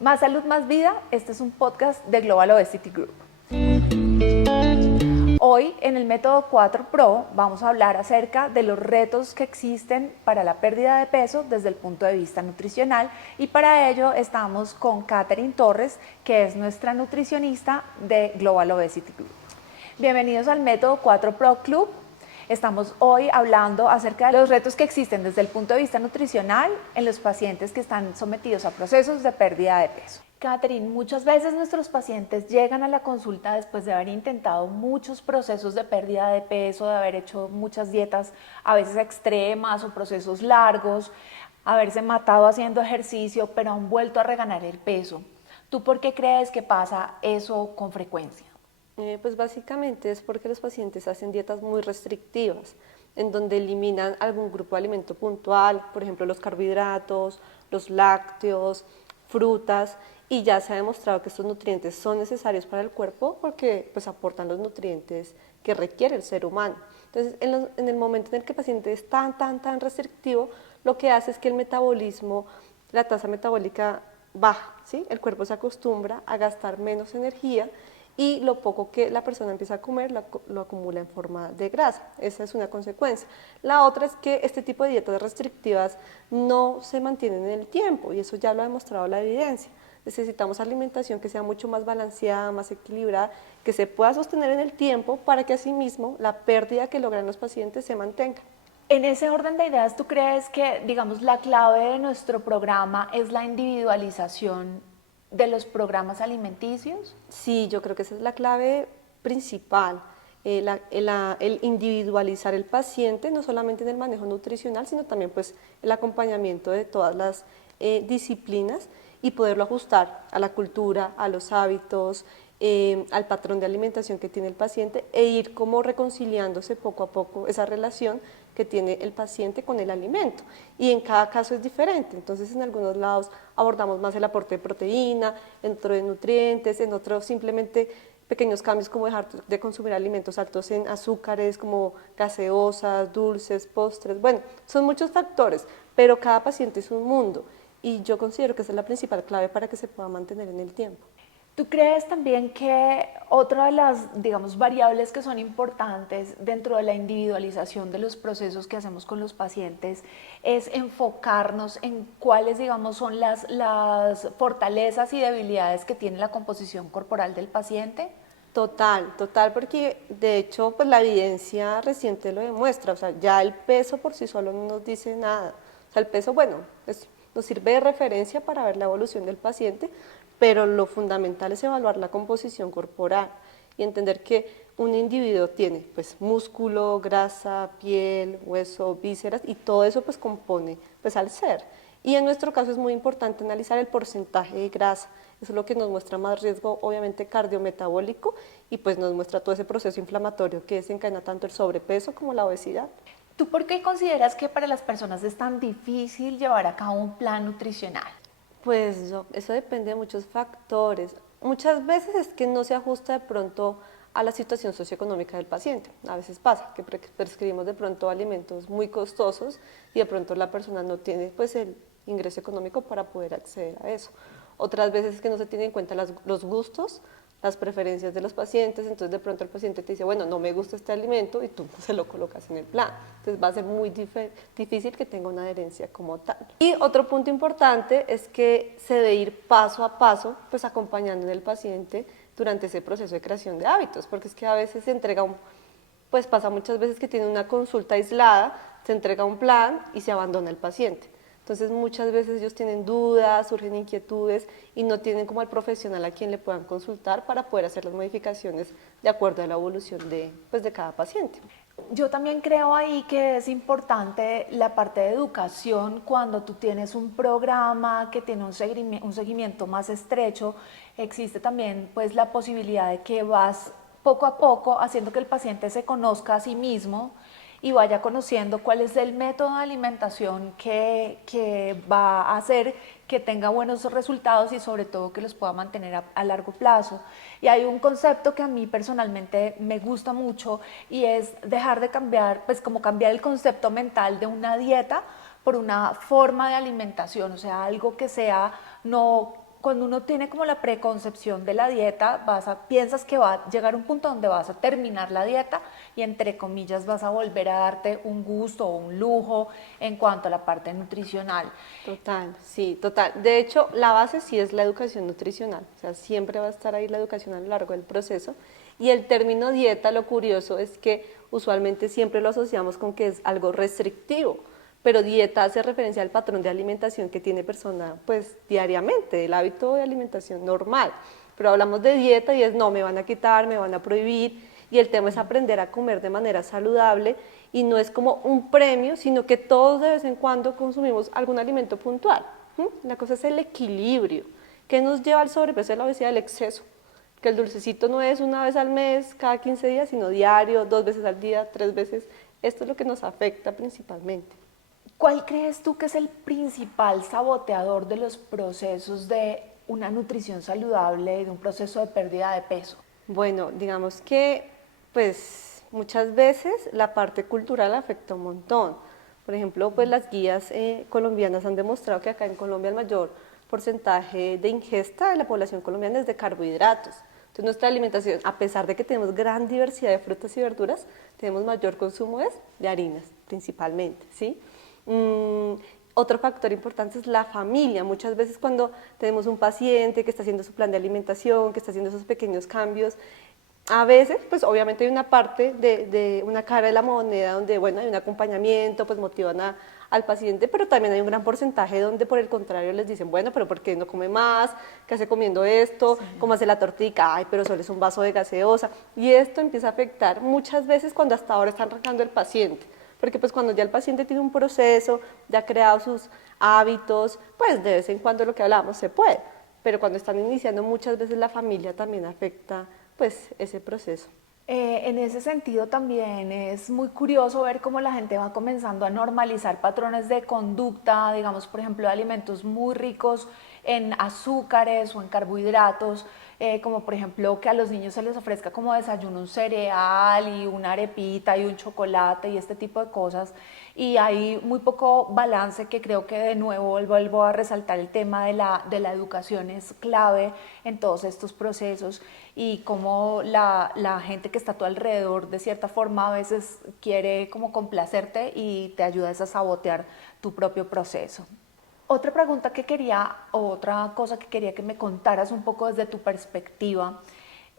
Más salud, más vida. Este es un podcast de Global Obesity Group. Hoy en el método 4 Pro vamos a hablar acerca de los retos que existen para la pérdida de peso desde el punto de vista nutricional, y para ello estamos con Katherine Torres, que es nuestra nutricionista de Global Obesity Group. Bienvenidos al método 4 Pro Club. Estamos hoy hablando acerca de los retos que existen desde el punto de vista nutricional en los pacientes que están sometidos a procesos de pérdida de peso. Katherine, muchas veces nuestros pacientes llegan a la consulta después de haber intentado muchos procesos de pérdida de peso, de haber hecho muchas dietas a veces extremas o procesos largos, haberse matado haciendo ejercicio, pero han vuelto a reganar el peso. ¿Tú por qué crees que pasa eso con frecuencia? Pues básicamente es porque los pacientes hacen dietas muy restrictivas, en donde eliminan algún grupo de alimento puntual, por ejemplo los carbohidratos, los lácteos, frutas, y ya se ha demostrado que estos nutrientes son necesarios para el cuerpo porque pues aportan los nutrientes que requiere el ser humano. Entonces, en el momento en el que el paciente es tan restrictivo, lo que hace es que el metabolismo, la tasa metabólica baja, ¿sí? El cuerpo se acostumbra a gastar menos energía y lo poco que la persona empieza a comer lo acumula en forma de grasa. Esa es una consecuencia. La otra es que este tipo de dietas restrictivas no se mantienen en el tiempo, y eso ya lo ha demostrado la evidencia. Necesitamos alimentación que sea mucho más balanceada, más equilibrada, que se pueda sostener en el tiempo para que asimismo la pérdida que logran los pacientes se mantenga. En ese orden de ideas, ¿tú crees que, digamos, la clave de nuestro programa es la individualización de los programas alimenticios? Sí, yo creo que esa es la clave principal, el individualizar el paciente, no solamente en el manejo nutricional, sino también pues el acompañamiento de todas las disciplinas, y poderlo ajustar a la cultura, a los hábitos, al patrón de alimentación que tiene el paciente, e ir como reconciliándose poco a poco esa relación que tiene el paciente con el alimento, y en cada caso es diferente. Entonces en algunos lados abordamos más el aporte de proteína, en otros de nutrientes, en otros simplemente pequeños cambios como dejar de consumir alimentos altos en azúcares como gaseosas, dulces, postres. Bueno, son muchos factores, pero cada paciente es un mundo, y yo considero que esa es la principal clave para que se pueda mantener en el tiempo. ¿Tú crees también que otra de las, digamos, variables que son importantes dentro de la individualización de los procesos que hacemos con los pacientes es enfocarnos en cuáles, digamos, son las fortalezas y debilidades que tiene la composición corporal del paciente? Total, porque de hecho pues la evidencia reciente lo demuestra. O sea, ya el peso por sí solo no nos dice nada. O sea, el peso, bueno, nos sirve de referencia para ver la evolución del paciente, pero lo fundamental es evaluar la composición corporal y entender que un individuo tiene pues músculo, grasa, piel, hueso, vísceras, y todo eso pues compone pues al ser. Y en nuestro caso es muy importante analizar el porcentaje de grasa. Eso es lo que nos muestra más riesgo, obviamente, cardiometabólico, y pues nos muestra todo ese proceso inflamatorio que desencadena tanto el sobrepeso como la obesidad. ¿Tú por qué consideras que para las personas es tan difícil llevar a cabo un plan nutricional? Pues eso depende de muchos factores. Muchas veces es que no se ajusta de pronto a la situación socioeconómica del paciente. A veces pasa que prescribimos de pronto alimentos muy costosos y de pronto la persona no tiene pues el ingreso económico para poder acceder a eso. Otras veces es que no se tienen en cuenta los gustos, las preferencias de los pacientes. Entonces de pronto el paciente te dice, bueno, no me gusta este alimento, y tú se lo colocas en el plan. Entonces va a ser muy difícil que tenga una adherencia como tal. Y otro punto importante es que se debe ir paso a paso, pues acompañando en el paciente durante ese proceso de creación de hábitos, porque es que a veces se entrega pues pasa muchas veces que tiene una consulta aislada, se entrega un plan y se abandona el paciente. Entonces muchas veces ellos tienen dudas, surgen inquietudes, y no tienen como al profesional a quien le puedan consultar para poder hacer las modificaciones de acuerdo a la evolución de cada paciente. Yo también creo ahí que es importante la parte de educación. Cuando tú tienes un programa que tiene un seguimiento más estrecho, existe también pues la posibilidad de que vas poco a poco haciendo que el paciente se conozca a sí mismo y vaya conociendo cuál es el método de alimentación que va a hacer que tenga buenos resultados y sobre todo que los pueda mantener a largo plazo. Y hay un concepto que a mí personalmente me gusta mucho, y es dejar de cambiar, pues como cambiar el concepto mental de una dieta por una forma de alimentación, o sea, algo que sea no cuando uno tiene como la preconcepción de la dieta, piensas que va a llegar un punto donde vas a terminar la dieta y entre comillas vas a volver a darte un gusto o un lujo en cuanto a la parte nutricional. Total, sí, total. De hecho, la base sí es la educación nutricional, o sea, siempre va a estar ahí la educación a lo largo del proceso. Y el término dieta, lo curioso es que usualmente siempre lo asociamos con que es algo restrictivo, pero dieta hace referencia al patrón de alimentación que tiene persona pues diariamente, el hábito de alimentación normal. Pero hablamos de dieta y es no, me van a quitar, me van a prohibir, y el tema es aprender a comer de manera saludable y no es como un premio, sino que todos de vez en cuando consumimos algún alimento puntual. La cosa es el equilibrio. ¿Qué nos lleva al sobrepeso y la obesidad? El exceso. Que el dulcecito no es una vez al mes, cada 15 días, sino diario, 2 veces al día, 3 veces. Esto es lo que nos afecta principalmente. ¿Cuál crees tú que es el principal saboteador de los procesos de una nutrición saludable y de un proceso de pérdida de peso? Bueno, digamos que pues muchas veces la parte cultural afecta un montón. Por ejemplo, pues las guías colombianas han demostrado que acá en Colombia el mayor porcentaje de ingesta de la población colombiana es de carbohidratos. Entonces nuestra alimentación, a pesar de que tenemos gran diversidad de frutas y verduras, tenemos mayor consumo de harinas principalmente, ¿sí? Otro factor importante es la familia. Muchas veces cuando tenemos un paciente que está haciendo su plan de alimentación, que está haciendo esos pequeños cambios, a veces, pues obviamente hay una parte de una cara de la moneda donde, bueno, hay un acompañamiento, pues motivan al paciente, pero también hay un gran porcentaje donde por el contrario les dicen, bueno, pero ¿por qué no come más? ¿Qué hace comiendo esto? Sí. ¿Cómo hace la tortica? Ay, pero solo es un vaso de gaseosa. Y esto empieza a afectar muchas veces cuando hasta ahora está arrancando el paciente. Porque pues cuando ya el paciente tiene un proceso, ya ha creado sus hábitos, pues de vez en cuando lo que hablamos se puede. Pero cuando están iniciando muchas veces la familia también afecta pues ese proceso. En ese sentido también es muy curioso ver cómo la gente va comenzando a normalizar patrones de conducta, digamos por ejemplo de alimentos muy ricos en azúcares o en carbohidratos, como por ejemplo que a los niños se les ofrezca como desayuno un cereal y una arepita y un chocolate y este tipo de cosas, y hay muy poco balance, que creo que de nuevo vuelvo a resaltar el tema de la educación es clave en todos estos procesos, y cómo la gente que está a tu alrededor de cierta forma a veces quiere como complacerte y te ayuda a sabotear tu propio proceso. Otra pregunta que quería, o otra cosa que quería que me contaras un poco desde tu perspectiva,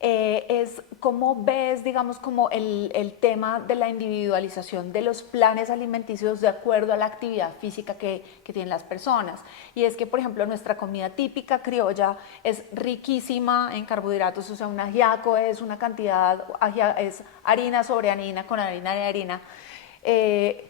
es cómo ves, digamos, como el tema de la individualización de los planes alimenticios de acuerdo a la actividad física que tienen las personas. Y es que, por ejemplo, nuestra comida típica criolla es riquísima en carbohidratos, o sea, un ajiaco es una cantidad, es harina sobre harina con harina de harina,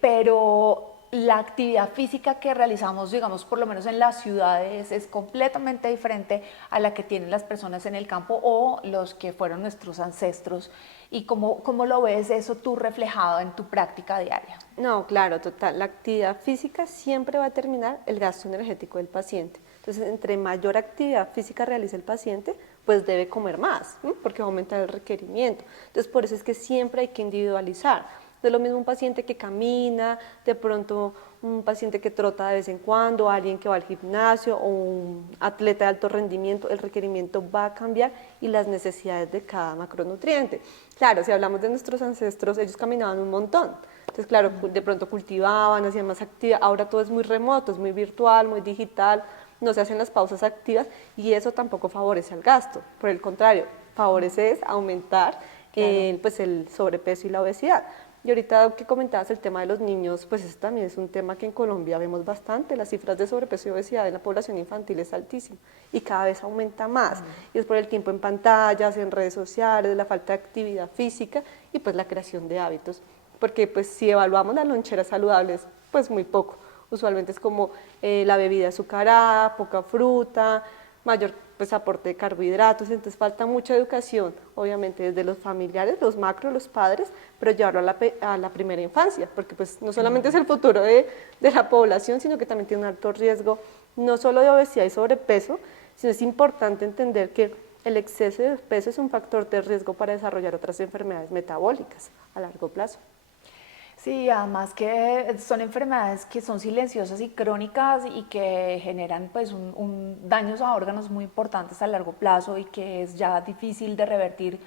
pero la actividad física que realizamos, digamos, por lo menos en las ciudades, es completamente diferente a la que tienen las personas en el campo o los que fueron nuestros ancestros. ¿Y cómo lo ves eso tú reflejado en tu práctica diaria? No, claro, total. La actividad física siempre va a determinar el gasto energético del paciente. Entonces, entre mayor actividad física realice el paciente, pues debe comer más, ¿sí? Porque va a aumentar el requerimiento. Entonces, por eso es que siempre hay que individualizar. De lo mismo un paciente que camina, de pronto un paciente que trota de vez en cuando, alguien que va al gimnasio o un atleta de alto rendimiento, el requerimiento va a cambiar y las necesidades de cada macronutriente. Claro, si hablamos de nuestros ancestros, ellos caminaban un montón. Entonces, claro, de pronto cultivaban, hacían más actividad. Ahora todo es muy remoto, es muy virtual, muy digital, no se hacen las pausas activas y eso tampoco favorece al gasto. Por el contrario, favorece aumentar pues el sobrepeso y la obesidad. Y ahorita que comentabas el tema de los niños, pues eso también es un tema que en Colombia vemos bastante. Las cifras de sobrepeso y obesidad en la población infantil es altísima y cada vez aumenta más. Y es por el tiempo en pantallas, en redes sociales, la falta de actividad física y pues la creación de hábitos. Porque pues si evaluamos las loncheras saludables, pues muy poco. Usualmente es como la bebida azucarada, poca fruta, mayor pues aporte de carbohidratos, entonces falta mucha educación, obviamente desde los familiares, los macros, los padres, pero llevarlo a la primera infancia, porque pues no solamente es el futuro de la población, sino que también tiene un alto riesgo, no solo de obesidad y sobrepeso, sino es importante entender que el exceso de peso es un factor de riesgo para desarrollar otras enfermedades metabólicas a largo plazo. Sí, además que son enfermedades que son silenciosas y crónicas y que generan pues daños a órganos muy importantes a largo plazo y que es ya difícil de revertir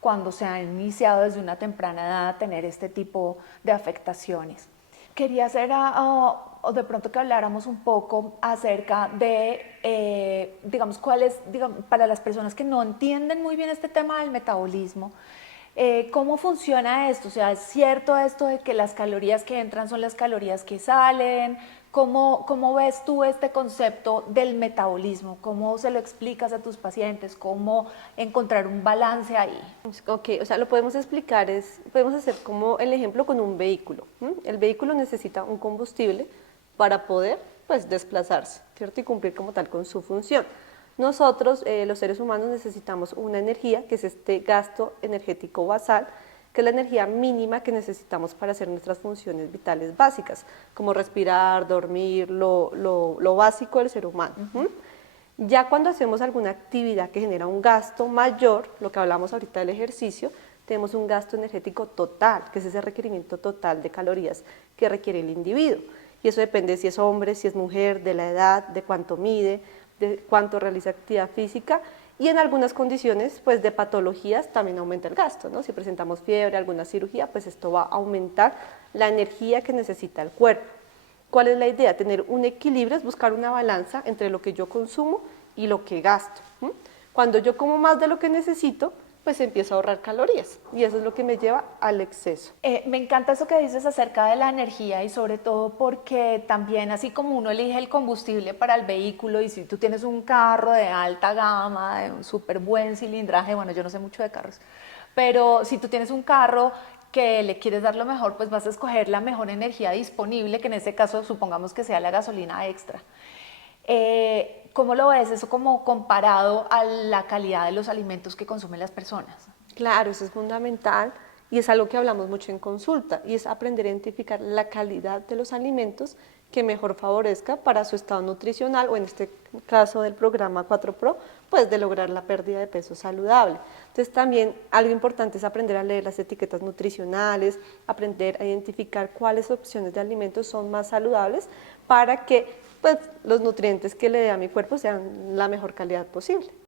cuando se ha iniciado desde una temprana edad tener este tipo de afectaciones. Quería hacer, o de pronto que habláramos un poco acerca de, digamos, cuáles, digamos, para las personas que no entienden muy bien este tema del metabolismo, ¿cómo funciona esto? O sea, ¿es cierto esto de que las calorías que entran son las calorías que salen? ¿Cómo ves tú este concepto del metabolismo? ¿Cómo se lo explicas a tus pacientes? ¿Cómo encontrar un balance ahí? Ok, o sea, lo podemos explicar, podemos hacer como el ejemplo con un vehículo. El vehículo necesita un combustible para poder, pues, desplazarse, ¿cierto? Y cumplir como tal con su función. Nosotros, los seres humanos, necesitamos una energía, que es este gasto energético basal, que es la energía mínima que necesitamos para hacer nuestras funciones vitales básicas, como respirar, dormir, lo básico del ser humano. Ya cuando hacemos alguna actividad que genera un gasto mayor, lo que hablamos ahorita del ejercicio, tenemos un gasto energético total, que es ese requerimiento total de calorías que requiere el individuo. Y eso depende si es hombre, si es mujer, de la edad, de cuánto mide, de cuánto realiza actividad física, y en algunas condiciones pues de patologías también aumenta el gasto, ¿no? Si presentamos fiebre, alguna cirugía, pues esto va a aumentar la energía que necesita el cuerpo. ¿Cuál es la idea? Tener un equilibrio, es buscar una balanza entre lo que yo consumo y lo que gasto. Cuando yo como más de lo que necesito, pues empiezo a ahorrar calorías y eso es lo que me lleva al exceso. Me encanta eso que dices acerca de la energía y sobre todo porque también así como uno elige el combustible para el vehículo y si tú tienes un carro de alta gama, de un súper buen cilindraje, bueno, yo no sé mucho de carros, pero si tú tienes un carro que le quieres dar lo mejor, pues vas a escoger la mejor energía disponible, que en este caso supongamos que sea la gasolina extra. ¿Cómo lo ves eso como comparado a la calidad de los alimentos que consumen las personas? Claro, eso es fundamental y es algo que hablamos mucho en consulta y es aprender a identificar la calidad de los alimentos que mejor favorezca para su estado nutricional o en este caso del programa 4 Pro, pues de lograr la pérdida de peso saludable. Entonces también algo importante es aprender a leer las etiquetas nutricionales, aprender a identificar cuáles opciones de alimentos son más saludables para que pues, los nutrientes que le dé a mi cuerpo sean la mejor calidad posible.